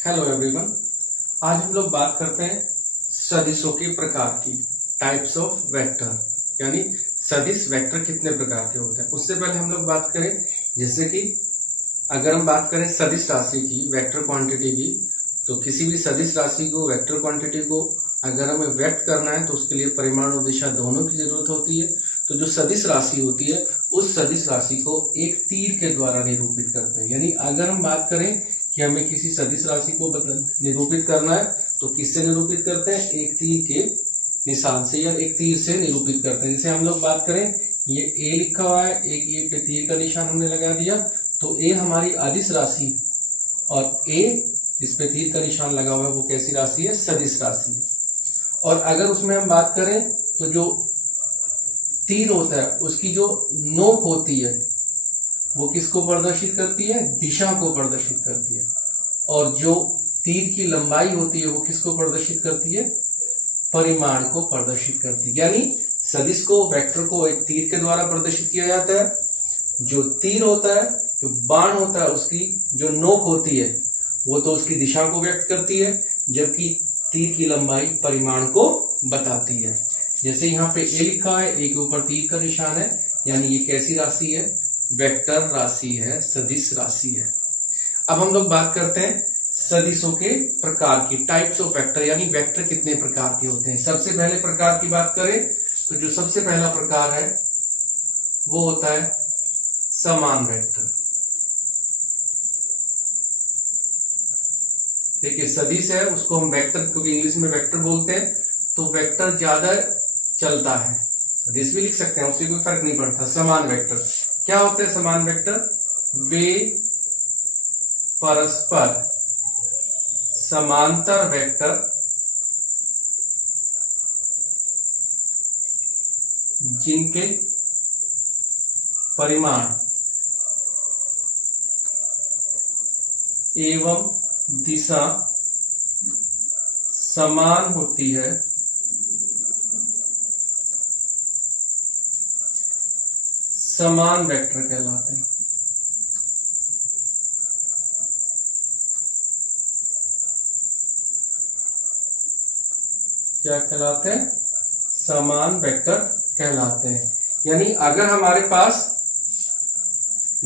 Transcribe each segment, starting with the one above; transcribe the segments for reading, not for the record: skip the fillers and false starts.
Hello everyone. आज हम लोग बात करते हैं सदिशों के प्रकार की, टाइप्स ऑफ वेक्टर, यानी सदिश वेक्टर कितने प्रकार के होते हैं। उससे पहले हम लोग बात करें, जैसे कि अगर हम बात करें सदिश राशि की, वेक्टर क्वांटिटी की, तो किसी भी सदिश राशि को, वेक्टर क्वांटिटी को अगर हमें व्यक्त करना है तो उसके लिए परिमाण और दिशा दोनों की जरूरत होती है। तो जो सदिश राशि होती है उस सदिश राशि को एक तीर के द्वारा निरूपित करते हैं। यानी अगर हम बात करें कि हमें किसी सदिश राशि को निरूपित करना है तो किससे निरूपित करते हैं? एक तीर के निशान से या एक तीर से निरूपित करते हैं। जैसे हम लोग बात करें, ये ए लिखा हुआ है, एक ए पे तीर का निशान हमने लगा दिया, तो ए हमारी अदिश राशि और ए इस पे तीर का निशान लगा हुआ है, वो कैसी राशि है? सदिश राशि है। और अगर उसमें हम बात करें तो जो तीर होता है उसकी जो नोक होती है वो किसको प्रदर्शित करती है? दिशा को प्रदर्शित करती है। और जो तीर की लंबाई होती है वो किसको प्रदर्शित करती है? परिमाण को प्रदर्शित करती है। यानी सदिश को, वेक्टर को एक तीर के द्वारा प्रदर्शित किया जाता है। जो तीर होता है, जो बाण होता है, उसकी जो नोक होती है वो तो उसकी दिशा को व्यक्त करती है, जबकि तीर की लंबाई परिमाण को बताती है। जैसे यहाँ पे ए लिखा है, ए के ऊपर तीर का निशान है, यानी ये कैसी राशि है? वेक्टर राशि है, सदिश राशि है। अब हम लोग बात करते हैं सदिशों के प्रकार की, टाइप्स ऑफ वेक्टर, यानी वेक्टर कितने प्रकार के होते हैं। सबसे पहले प्रकार की बात करें तो जो सबसे पहला प्रकार है वो होता है समान वेक्टर। देखिए, सदिश है उसको हम वेक्टर, क्योंकि इंग्लिश में वेक्टर बोलते हैं तो वेक्टर ज्यादा चलता है, सदिश भी लिख सकते हैं, उससे कोई फर्क नहीं पड़ता। समान वेक्टर क्या होते हैं? समान वेक्टर वे परस्पर समांतर वेक्टर जिनके परिमाण एवं दिशा समान होती है, समान वेक्टर कहलाते हैं। क्या कहलाते हैं? समान वेक्टर कहलाते हैं। यानी अगर हमारे पास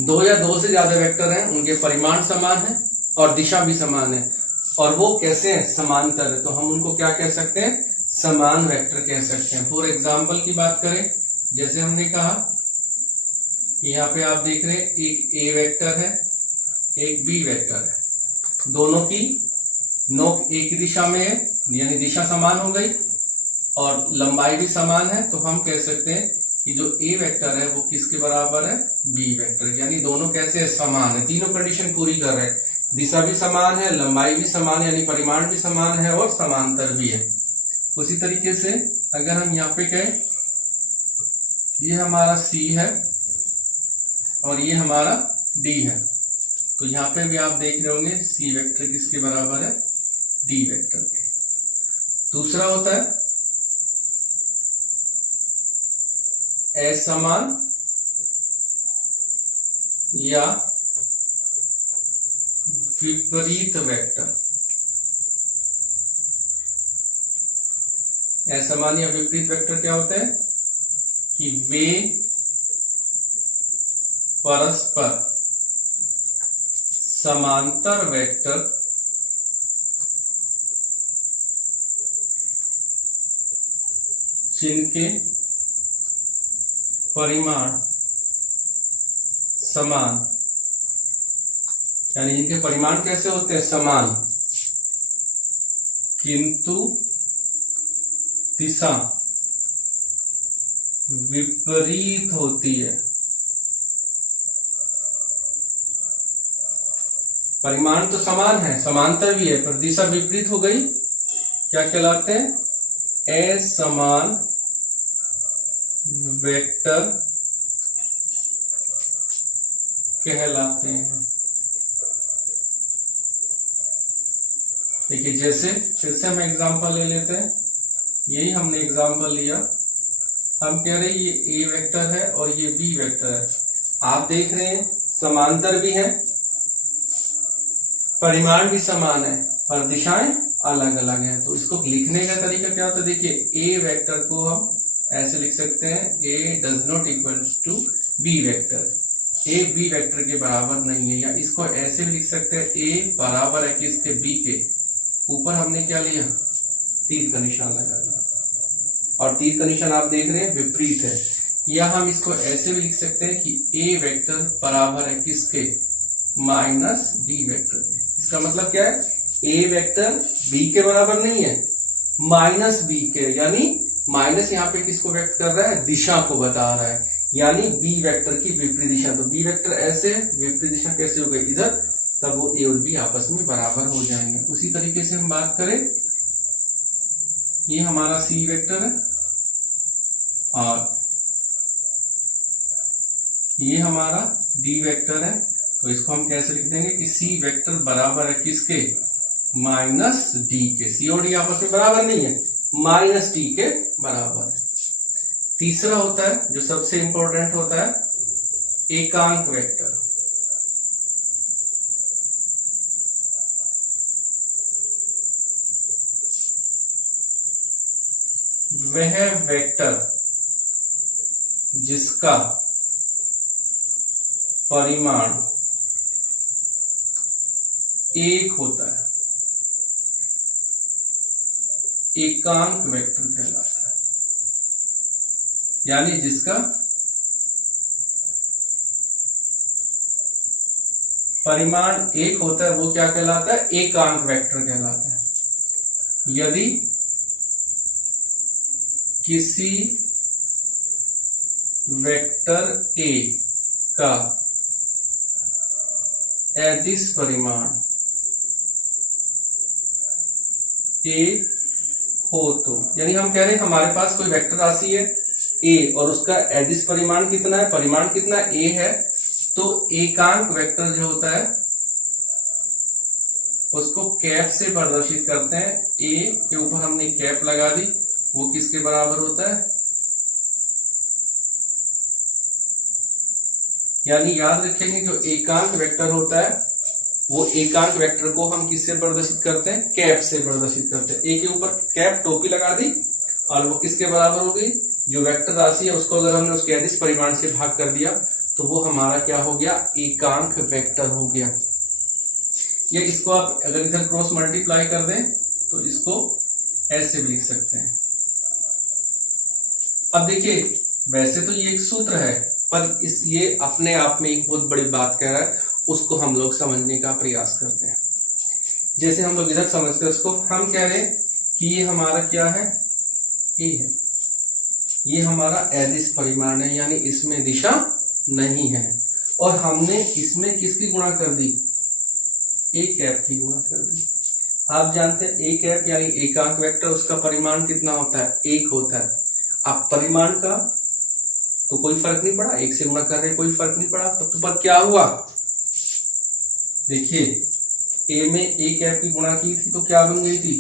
दो या दो से ज्यादा वेक्टर हैं, उनके परिमाण समान है और दिशा भी समान है, और वो कैसे हैं? समांतर है, तो हम उनको क्या कह सकते हैं? समान वेक्टर कह सकते हैं। फॉर एग्जाम्पल की बात करें, जैसे हमने कहा यहाँ पे आप देख रहे हैं एक ए वेक्टर है, एक बी वेक्टर है, दोनों की नोक एक ही दिशा में है, यानी दिशा समान हो गई और लंबाई भी समान है, तो हम कह सकते हैं कि जो ए वेक्टर है वो किसके बराबर है? B vector. यानी दोनों कैसे है? समान है, तीनों कंडीशन पूरी कर रहे हैं, दिशा भी समान है, लंबाई भी समान है, यानी परिमाण भी समान है और समांतर भी है। उसी तरीके से अगर हम यहाँ पे कहें ये हमारा सी है और ये हमारा डी है, तो यहाँ पे भी आप देख रहे होंगे सी वेक्टर किसके बराबर है? डी वेक्टर के। दूसरा होता है असमान या विपरीत वेक्टर। असमान या विपरीत वेक्टर क्या होते हैं? कि वे परस्पर समांतर वेक्टर जिनके परिमाण समान, यानी जिनके परिमाण कैसे होते हैं? समान, किंतु दिशा विपरीत होती है। परिमाण तो समान है, समांतर भी है, पर दिशा विपरीत हो गई, क्या कहलाते हैं? असमान वेक्टर कहलाते हैं। देखिए, जैसे फिर से हम एग्जांपल ले लेते हैं, यही हमने एग्जांपल लिया, हम कह रहे हैं ये ए वेक्टर है और ये बी वेक्टर है। आप देख रहे हैं समांतर भी है, परिमाण भी समान है और दिशाएं अलग अलग हैं। तो इसको लिखने का तरीका क्या होता है, देखिए ए वेक्टर को हम ऐसे लिख सकते हैं, A does not equals to B vector, A B vector के बराबर नहीं है। या इसको ऐसे भी लिख सकते हैं, ए बराबर है किसके, बी के। ऊपर हमने क्या लिया, तीर का निशान लगा दिया, और तीर का निशान आप देख रहे हैं विपरीत है। या हम इसको ऐसे भी लिख सकते हैं कि ए वेक्टर बराबर है किसके, माइनस बी वेक्टर के। इसका मतलब क्या है, ए वेक्टर बी के बराबर नहीं है, माइनस बी के, यानी माइनस यहाँ पे किसको व्यक्त कर रहा है, दिशा को बता रहा है, यानी बी वेक्टर की विपरीत दिशा। तो बी वेक्टर ऐसे, विपरीत दिशा कैसे हो गई इधर, तब वो ए और बी आपस में बराबर हो जाएंगे। उसी तरीके से हम बात करें, ये हमारा सी वेक्टर है और ये हमारा डी वेक्टर है। तो इसको हम कैसे लिख देंगे कि सी वेक्टर बराबर है किसके, माइनस डी के। सी और डी आपस में बराबर नहीं है, माइनस डी के बराबर है। तीसरा होता है जो सबसे इंपॉर्टेंट होता है, एकांक वेक्टर। वह वेक्टर जिसका परिमाण एक होता है, एकांक वेक्टर कहलाता है। यानी जिसका परिमाण एक होता है वो क्या कहलाता है, एकांक वेक्टर कहलाता है। यदि किसी वेक्टर ए का अदिश परिमाण ए हो तो, यानी हम कह रहे हैं हमारे पास कोई वेक्टर राशि है ए और उसका अदिश परिमाण कितना है, परिमाण कितना ए है, तो एकांक वेक्टर जो होता है उसको कैप से प्रदर्शित करते हैं। ए के ऊपर हमने कैप लगा दी, वो किसके बराबर होता है, यानी याद रखेंगे जो एकांक वेक्टर होता है वो एकांक वेक्टर को हम किससे प्रदर्शित करते हैं, कैप से प्रदर्शित करते हैं। ए के ऊपर कैप टोपी लगा दी और वो किसके बराबर हो गई, जो वेक्टर राशि है उसको अगर हमने उसके अदिश परिमाण से भाग कर दिया तो वो हमारा क्या हो गया, एकांक वेक्टर हो गया। या इसको आप अगर इधर क्रॉस मल्टीप्लाई कर दें तो इसको ऐसे भी लिख सकते हैं। अब देखिए वैसे तो ये एक सूत्र है, पर ये अपने आप में एक बहुत बड़ी बात कह रहा है, उसको हम लोग समझने का प्रयास करते हैं। जैसे हम लोग इधर समझते हैं उसको, हम कह रहे हैं कि ये हमारा क्या है, ए है, ये हमारा अदिश परिमाण है, यानी इसमें दिशा नहीं है, और हमने इसमें किसकी गुणा कर दी, ए कैप की गुणा कर दी। आप जानते हैं ए कैप यानी एकांक वेक्टर, उसका परिमाण कितना होता है, एक होता है। अब परिमाण का तो कोई फर्क नहीं पड़ा, एक से गुणा कर रहे कोई फर्क नहीं पड़ा, तो पर क्या हुआ, देखिए ए में ए कैप की गुणा की थी तो क्या बन गई थी,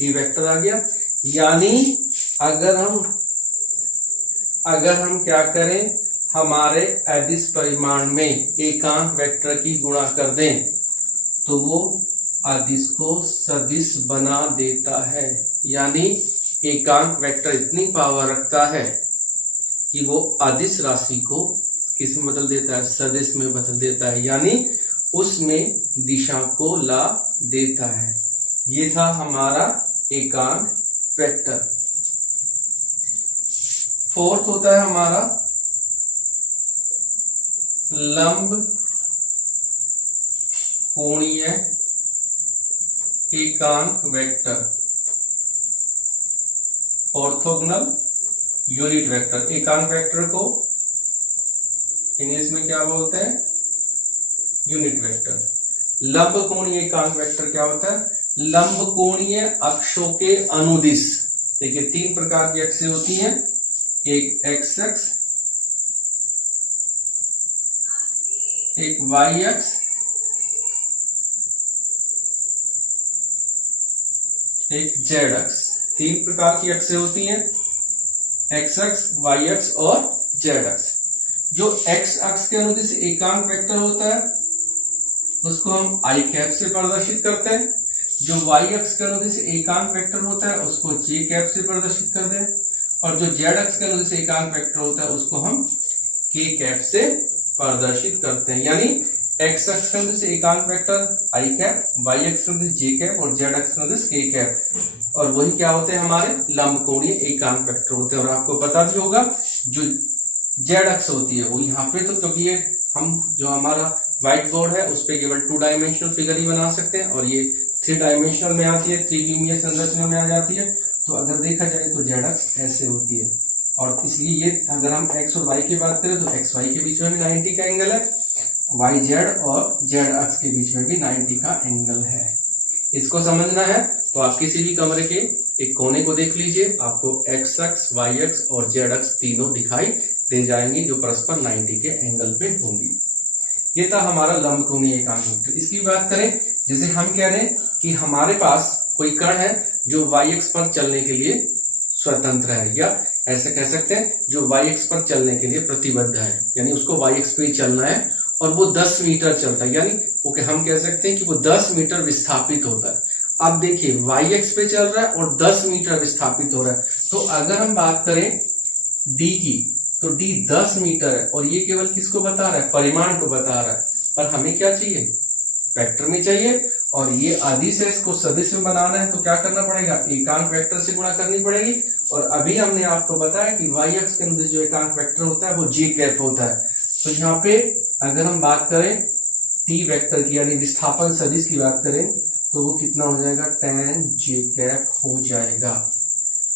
ए वेक्टर आ गया। यानी अगर हम क्या करें, हमारे अदिश परिमाण में एकांक वेक्टर की गुणा कर दें तो वो अदिश को सदिश बना देता है। यानी एकांक वेक्टर इतनी पावर रखता है कि वो अदिश राशि को किस में बदल देता है, सदिश में बदल देता है, यानी उसमें दिशा को ला देता है। ये था हमारा एकांक वेक्टर। फोर्थ होता है हमारा लंब कोणीय एकांक वेक्टर, ऑर्थोगोनल यूनिट वेक्टर। एकांक वेक्टर को इंग्लिश में क्या बोलते हैं, यूनिट वेक्टर। लंब कोणीय एकांक वेक्टर क्या होता है, लंब कोणीय अक्षों के अनुदिश। देखिए तीन प्रकार की अक्षें होती हैं, एक एक्स अक्ष, एक वाई अक्ष, एक जेड अक्ष। तीन प्रकार की अक्षें होती हैं, एक्स अक्ष, वाई अक्ष और जेड अक्ष। जो x अक्ष के अनुदिश एकांक वेक्टर होता है उसको हम i कैप से प्रदर्शित करते हैं। जो y अक्ष के अनुदिश एकांक वेक्टर होता है उसको j कैप से प्रदर्शित करते हैं, और जो z अक्ष के अनुदिश एकांक वेक्टर होता है उसको हम k कैप से प्रदर्शित करते हैं। यानी x अक्ष के अनुदिश एकांक वेक्टर i कैप, y अक्ष के अनुदिश j कैप और z अक्ष के अनुदिश k कैप, और वही क्या होते हैं हमारे लंबकोणीय एकांक वेक्टर होते हैं। और आपको पता भी होगा जो z अक्ष होती है वो यहाँ पे, तो क्योंकि ये हम जो हमारा व्हाइट बोर्ड है उस पे केवल 2 डायमेंशनल फिगर ही बना सकते हैं, और ये 3 डायमेंशनल में आती है, त्रिविमीय संरचना में आ जाती है। तो अगर देखा जाए तो z अक्ष ऐसे होती है, और इसलिए ये अगर हम x और y की बात करें तो x y के बीच में भी 90 का एंगल है, y z और z अक्ष के बीच में भी 90 का एंगल है। इसको समझना है तो आप किसी भी कमरे के एक कोने को देख लीजिए, आपको x अक्ष, y अक्ष और z अक्ष तीनों दिखाई दे जाएंगी जो परस्पर 90 के एंगल पे होंगी। ये था हमारा लंबकोणीय एकांक वेक्टर। इसकी बात करें, जैसे हम कह रहे हैं कि हमारे पास कोई कण है जो y अक्ष पर चलने के लिए स्वतंत्र है, या ऐसे कह सकते हैं जो y अक्ष पर चलने के लिए प्रतिबद्ध है, यानी उसको y अक्ष पे ही चलना है, और वो 10 मीटर चलता है, यानी वो हम कह सकते हैं कि वो 10 मीटर विस्थापित होता है। अब देखिए y अक्ष पे चल रहा है और 10 मीटर विस्थापित हो रहा है, तो अगर हम बात करें d की तो d 10 मीटर है, और ये केवल किसको बता रहा है, परिमाण को बता रहा है। पर हमें क्या चाहिए, वेक्टर में चाहिए, और ये अदिश है, इसको सदिश में बनाना है तो क्या करना पड़ेगा, एकांक वेक्टर से गुणा करनी पड़ेगी। और अभी हमने आपको बताया कि y अक्ष के अनुदिश जो एकांक वेक्टर होता है वो j कैप होता है। तो यहाँ पे अगर हम बात करें t वेक्टर की, यानी विस्थापन सदिश की बात करें, तो वो कितना हो जाएगा, tan j कैप हो जाएगा।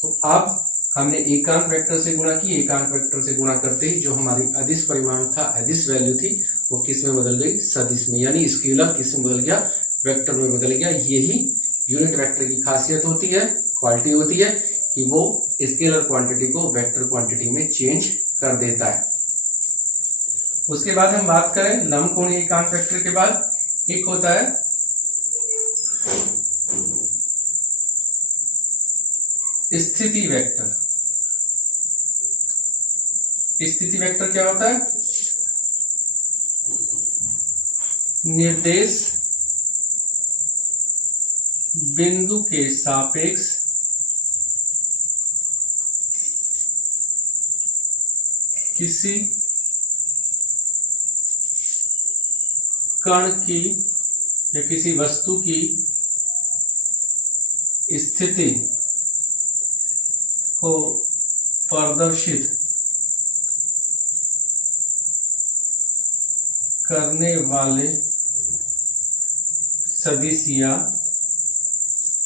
तो अब हमने एकांक वेक्टर से गुणा की, एकांक वेक्टर से गुणा करते ही जो हमारी अदिश परिमाण था, अदिश वैल्यू थी, वो किस में बदल गई, सदिश में, यानी स्केलर किस में बदल गया, वेक्टर में बदल गया। यही यूनिट वेक्टर की खासियत होती है, क्वालिटी होती है कि वो स्केलर क्वांटिटी को वेक्टर क्वांटिटी में चेंज कर देता है। उसके बाद हम बात करें लंबकोणीय एकांक वेक्टर के बाद, एक होता है स्थिति वेक्टर। स्थिति वेक्टर क्या होता है, निर्देश बिंदु के सापेक्ष किसी कण की या किसी वस्तु की स्थिति को प्रदर्शित करने वाले सदिश, या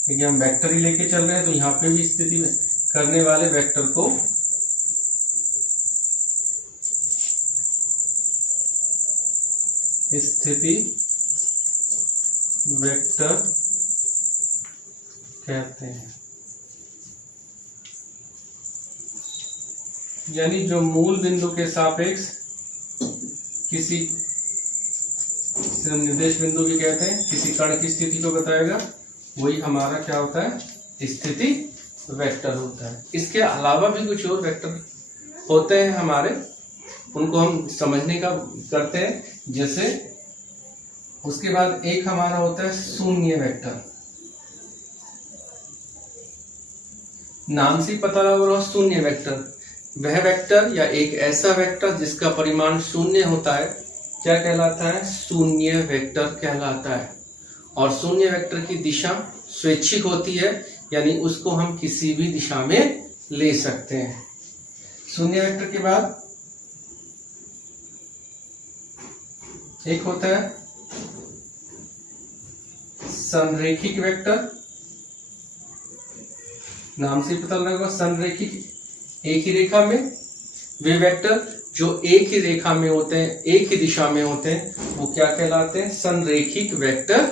क्योंकि हम वेक्टर ही लेके चल रहे हैं तो यहाँ पे भी स्थिति में करने वाले वेक्टर को स्थिति वेक्टर कहते हैं। यानी जो मूल बिंदु के सापेक्ष किसी निर्देश बिंदु भी कहते हैं, किसी कण की स्थिति को बताएगा, वही हमारा क्या होता है, स्थिति वेक्टर होता है। इसके अलावा भी कुछ और वेक्टर होते हैं हमारे, उनको हम समझने का करते हैं। जैसे उसके बाद एक हमारा होता है शून्य वेक्टर। नाम से पता लग रहा है शून्य वेक्टर, वह वेक्टर या एक ऐसा वेक्टर जिसका परिमाण शून्य होता है, क्या कहलाता है, शून्य वेक्टर कहलाता है। और शून्य वेक्टर की दिशा स्वैच्छिक होती है, यानी उसको हम किसी भी दिशा में ले सकते हैं। शून्य वेक्टर के बाद एक होता है संरेखिक वेक्टर। नाम से पता लगा, संरेखिक, एक ही रेखा में वे वेक्टर जो एक ही रेखा में होते हैं, एक ही दिशा में होते हैं, वो क्या कहलाते हैं, संरेखिक वेक्टर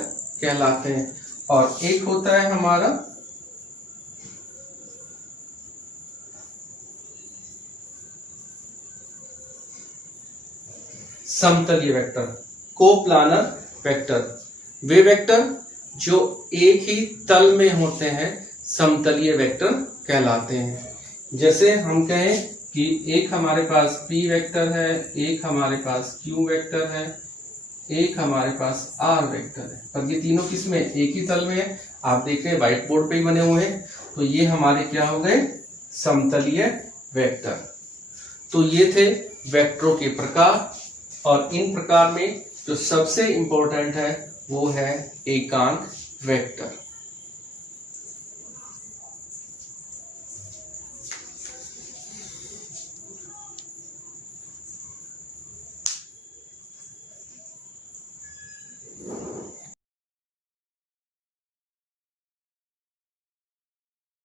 कहलाते हैं। और एक होता है हमारा समतलीय वेक्टर, कोप्लानर वेक्टर। वे वेक्टर जो एक ही तल में होते हैं समतलीय वेक्टर कहलाते हैं। जैसे हम कहें कि एक हमारे पास p वेक्टर है, एक हमारे पास q वेक्टर है, एक हमारे पास r वेक्टर है, पर ये तीनों किसमें, एक ही तल में है। आप देख रहे हैं व्हाइट बोर्ड पे ही बने हुए हैं, तो ये हमारे क्या हो गए, समतलीय वेक्टर। तो ये थे वेक्टरों के प्रकार, और इन प्रकार में जो सबसे इंपॉर्टेंट है वो है एकांक वेक्टर।